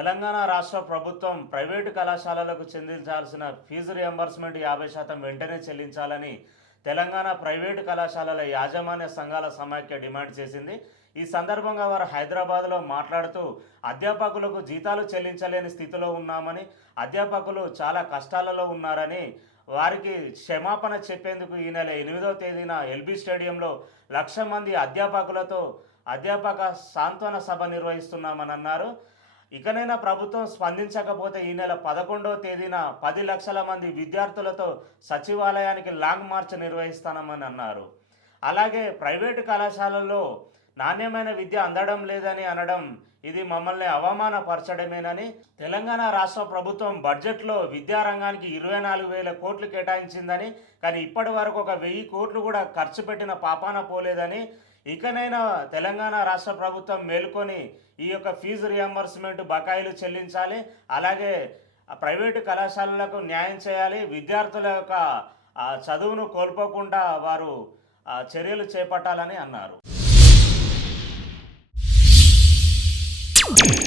తెలంగాణ రాష్ట్ర ప్రభుత్వం ప్రైవేటు కళాశాలలకు చెందించాల్సిన ఫీజు రియంబర్స్మెంట్ యాభై శాతం వెంటనే చెల్లించాలని తెలంగాణ ప్రైవేటు కళాశాలల యాజమాన్య సంఘాల సమాఖ్య డిమాండ్ చేసింది. ఈ సందర్భంగా వారు హైదరాబాద్లో మాట్లాడుతూ అధ్యాపకులకు జీతాలు చెల్లించలేని స్థితిలో ఉన్నామని అధ్యాపకులు చాలా కష్టాలలో ఉన్నారని వారికి క్షమాపణ చెప్పేందుకు ఈ నెల ఎనిమిదవ తేదీన ఎల్బీ స్టేడియంలో లక్ష మంది అధ్యాపకులతో అధ్యాపక సాంత్వన సభ నిర్వహిస్తున్నామని అన్నారు. ఇకనైనా ప్రభుత్వం స్పందించకపోతే ఈ నెల పదకొండవ తేదీన పది లక్షల మంది విద్యార్థులతో సచివాలయానికి లాంగ్ మార్చ్ నిర్వహిస్తామని అన్నారు. అలాగే ప్రైవేటు కళాశాలల్లో నాణ్యమైన విద్య అందడం లేదని అనడం ఇది మమ్మల్ని అవమానపరచడమేనని తెలంగాణ రాష్ట్ర ప్రభుత్వం బడ్జెట్లో విద్యారంగానికి ఇరవై నాలుగు వేల కోట్లు కేటాయించిందని కానీ ఇప్పటి వరకు ఒక వెయ్యి కోట్లు కూడా ఖర్చు పెట్టిన పాపాన పోలేదని ఇకనైనా తెలంగాణ రాష్ట్ర ప్రభుత్వం మేల్కొని ఈ యొక్క ఫీజు రియంబర్స్మెంట్ బకాయిలు చెల్లించాలి అలాగే ప్రైవేటు కళాశాలలకు న్యాయం చేయాలి విద్యార్థుల యొక్క చదువును కోల్పోకుండా వారు చర్యలు చేపట్టాలని అన్నారు. you